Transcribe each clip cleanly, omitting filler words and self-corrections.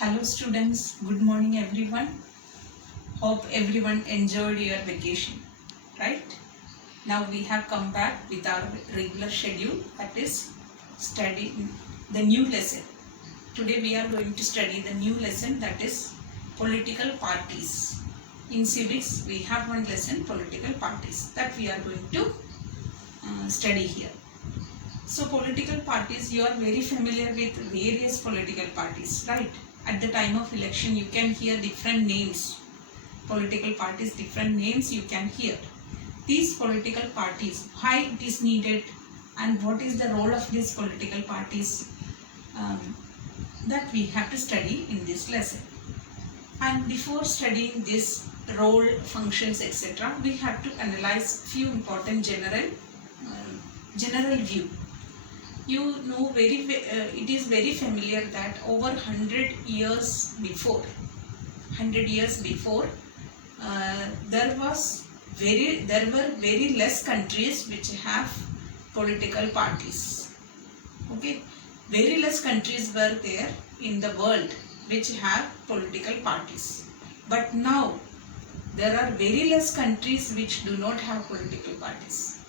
Hello students, good morning everyone. Hope everyone enjoyed your vacation, right? Now we have come back with our regular schedule, that is studying the new lesson. Today we are going to study the new lesson, that is political parties. In civics we have one lesson, political parties, that we are going to study here. So political parties, you are very familiar with various political parties, right? At the time of election you can hear different names, political parties, different names you can hear. These political parties, why it is needed and what is the role of these political parties, that we have to study in this lesson. And before studying this role, functions, etc., we have to analyze few important general view. You know it is very familiar that over 100 years before, there were very less countries which have political parties. Okay, very less countries were there in the world which have political parties. But now there are very less countries which do not have political parties.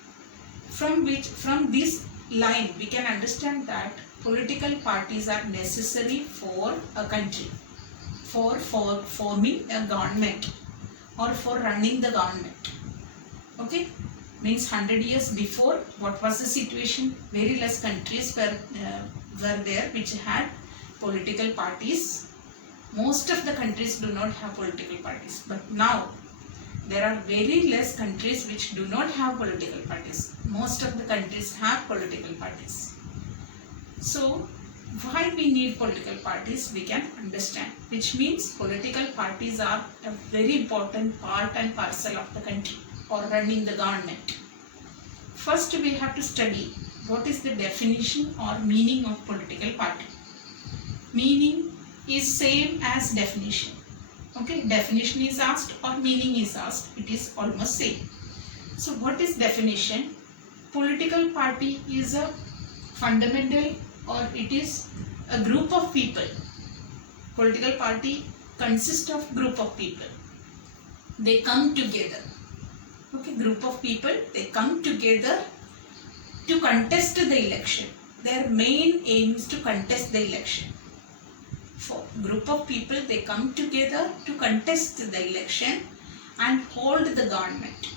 From this line we can understand that political parties are necessary for a country, for forming a government or for running the government. Okay, means 100 years before, what was the situation? Very less countries were there which had political parties. Most of the countries do not have political parties, but now there are very less countries which do not have political parties. Most of the countries have political parties. So why we need political parties we can understand, which means political parties are a very important part and parcel of the country or running the government. First we have to study what is the definition or meaning of political party. Meaning is same as definition. Okay, definition is asked or meaning is asked, it is almost same. So what is definition? Political party is a fundamental, or it is a group of people. Political party consists of group of people. They come together. Okay, group of people, they come together to contest the election. Their main aim is to contest the election. For group of people, they come together to contest the election and hold the government.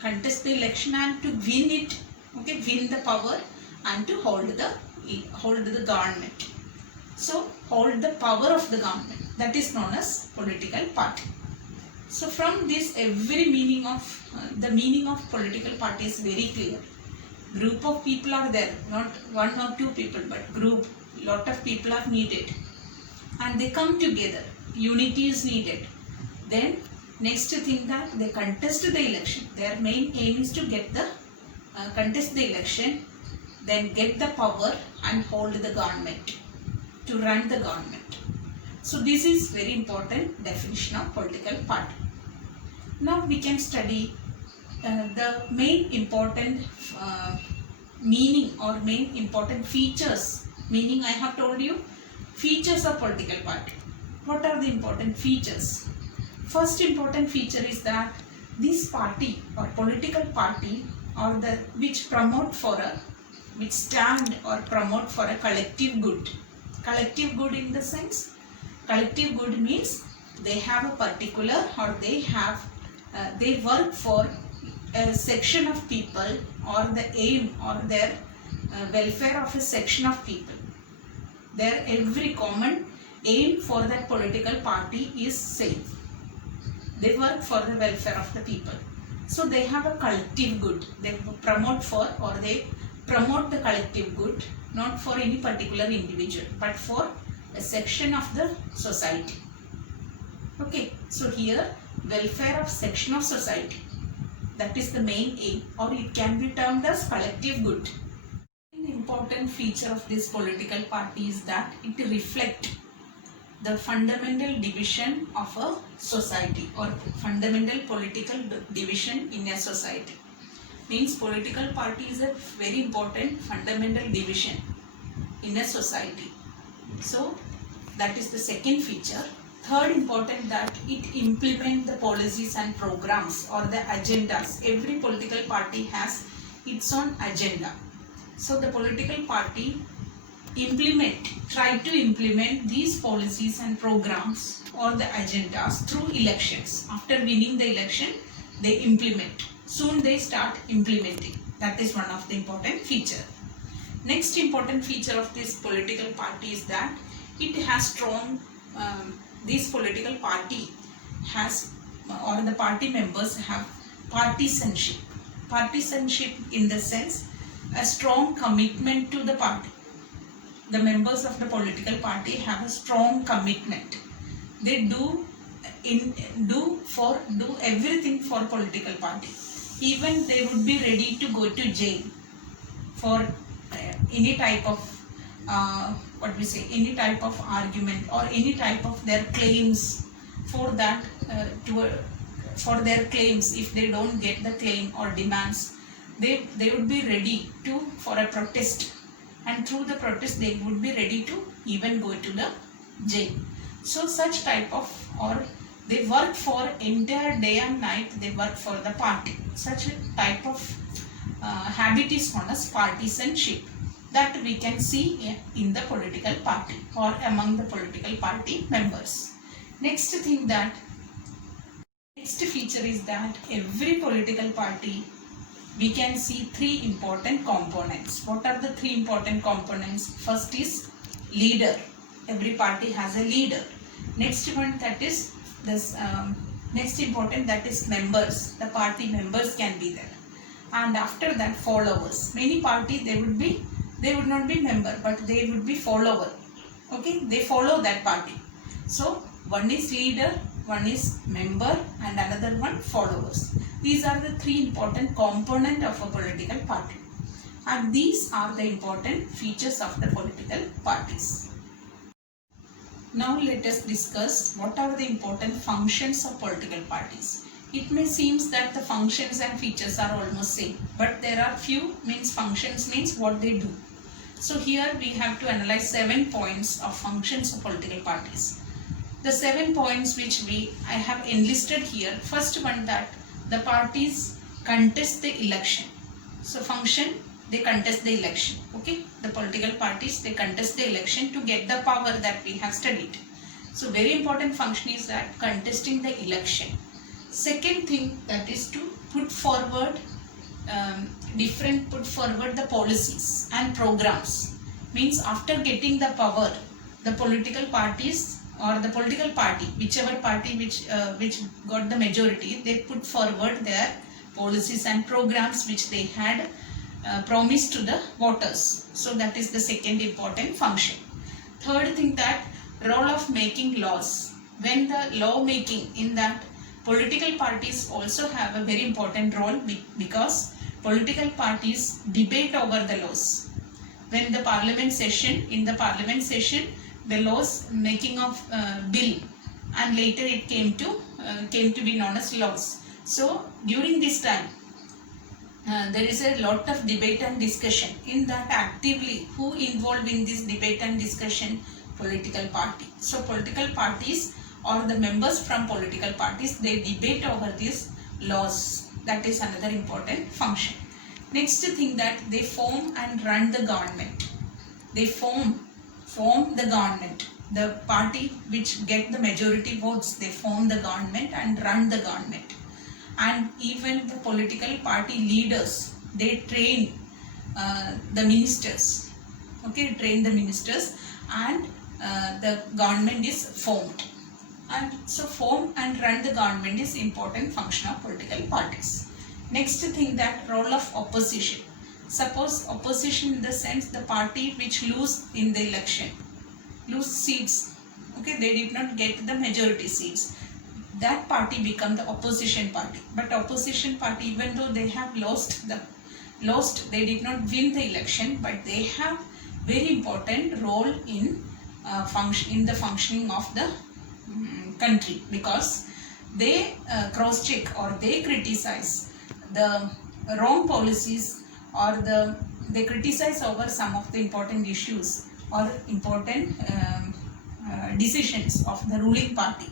Contest the election and to win it, okay, win the power and to hold the government. So hold the power of the government, that is known as political party. So from this, every meaning of the meaning of political party is very clear. Group of people are there, not one or two people, but group, lot of people are needed. And they come together, unity is needed. Then next thing that they contest the election. Their main aim is to get the contest the election, then get the power and hold the government, to run the government. So this is very important definition of political party. Now we can study the main important meaning or main important features. Meaning I have told you, features of political party. What are the important features? First important feature is that this party or political party or which stand or promote for a collective good. Collective good in the sense, collective good means they have a particular or they work for a section of people or the aim or their welfare of a section of people. Their every common aim for that political party is same. They work for the welfare of the people. So they have a collective good. They promote the collective good, not for any particular individual, but for a section of the society. Okay, so here welfare of section of society, that is the main aim, or it can be termed as collective good. An important feature of this political party is that it reflects the fundamental division of a society or fundamental political division in a society. Means political party is a very important fundamental division in a society. So That is the second feature. Third important, that it implement the policies and programs or the agendas. Every political party has its own agenda. So the political party try to implement these policies and programs or the agendas through elections. After winning the election, they implement. Soon they start implementing. That is one of the important feature. Next important feature of this political party is that it has strong, this political party has, or the party members have partisanship. Partisanship in the sense, a strong commitment to the party. The members of the political party have a strong commitment. They do everything for political party. Even they would be ready to go to jail for any type of any type of argument or any type of their claims. For that, for their claims, if they don't get the claim or demands, they would be ready to for a protest, and through the protest they would be ready to even go to the jail. So such type of, or they work for entire day and night, they work for the party. Such a type of habit is known as partisanship, that we can see in the political party or among the political party members. Next feature is that every political party, we can see three important components. What are the three important components? First is leader. Every party has a leader. Next one, that is this. Next important, that is members. The party members can be there, and after that followers. Many party they would not be member, but they would be follower. Okay, they follow that party. So one is leader, one is member, and another one followers. These are the three important components of a political party, and these are the important features of the political parties. Now let us discuss what are the important functions of political parties. It may seem that the functions and features are almost same, but there are few functions means what they do. So here we have to analyze 7 points of functions of political parties. The 7 points which I have enlisted here. First one, that the parties contest the election. So function, they contest the election. Okay, the political parties, they contest the election to get the power that we have studied. So very important function is that contesting the election. Second thing, that is to put forward the policies and programs. Means after getting the power, the political parties or the political party, whichever party which got the majority, they put forward their policies and programs which they had promised to the voters. So that is the second important function. Third thing, that role of making laws. When the law making, in that political parties also have a very important role, because political parties debate over the laws. When in the parliament session, the laws making of bill, and later it came to be known as laws. So during this time, there is a lot of debate and discussion. In that, actively who involved in this debate and discussion? Political party. So political parties or the members from political parties, they debate over these laws. That is another important function. Next thing, that they form and run the government. They form the government. The party which get the majority votes, they form the government and run the government. And even the political party leaders, they train the ministers. Okay, train the ministers, and the government is formed. And so form and run the government is important function of political parties. Next thing, that role of opposition. Suppose opposition in the sense, the party which lose in the election, lose seats. Okay, they did not get the majority seats. That party become the opposition party. But opposition party, even though they have lost, they did not win the election, but they have very important role in the functioning of the country, because they cross-check or they criticize the wrong policies, or they criticize over some of the important issues or important decisions of the ruling party.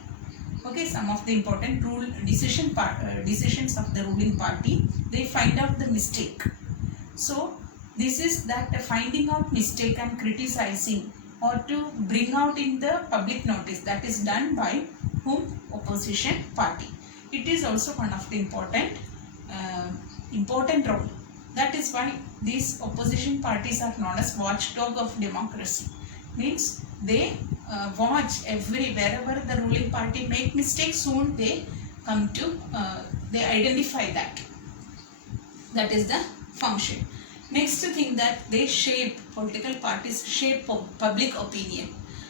Okay, some of the important decisions of the ruling party, they find out the mistake. So this is that finding out mistake and criticizing or to bring out in the public notice, that is done by whom? Opposition party. It is also one of the important role. That is why these opposition parties are known as watchdog of democracy. Means they watch wherever the ruling party make mistakes, soon they come to they identify that. That is the function. Next thing, that they shape, political parties shape public opinion.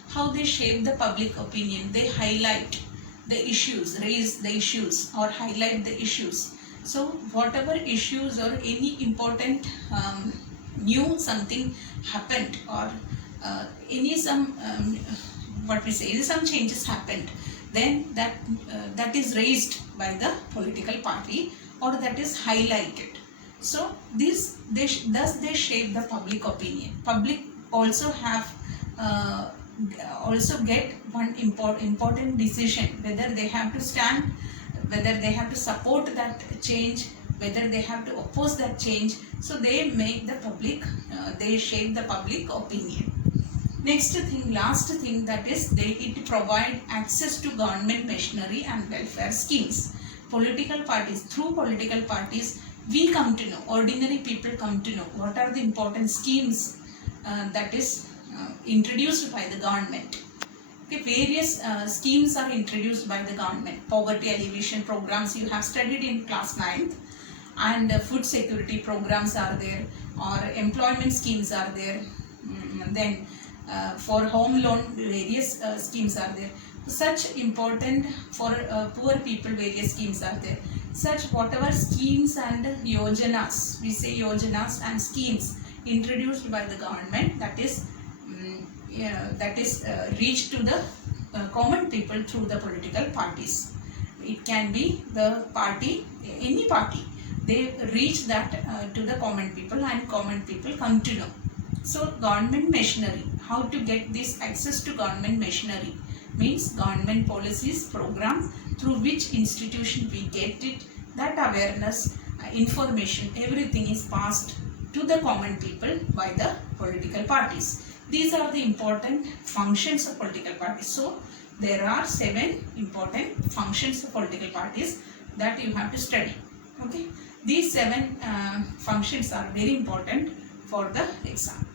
How they shape the public opinion? They highlight the issues, raise the issues or highlight the issues. So whatever issues or any important new something happened, or some changes happened, then that is raised by the political party or that is highlighted. So thus they shape the public opinion. Public also have also get one important decision, whether they have to stand, whether they have to support that change, whether they have to oppose that change. So they make the public, they shape the public opinion. Next thing, last thing, that is it provide access to government machinery and welfare schemes. Political parties, through political parties, we come to know, ordinary people come to know what are the important schemes that is introduced by the government. Okay, various schemes are introduced by the government. Poverty alleviation programs you have studied in class 9th, and food security programs are there, or employment schemes are there. Then for home loan, various schemes are there. Such important for poor people, various schemes are there. Such whatever schemes and yojanas, we say yojanas and schemes introduced by the government, that is reached to the common people through the political parties. It can be the party, any party, they reach that to the common people, and common people come to know. So government machinery, how to get this access to government machinery? Means government policies, programs through which institution we get it, that awareness, information, everything is passed to the common people by the political parties. These are the important functions of political parties. So there are 7 important functions of political parties that you have to study. Okay, these 7 functions are very important for the exam.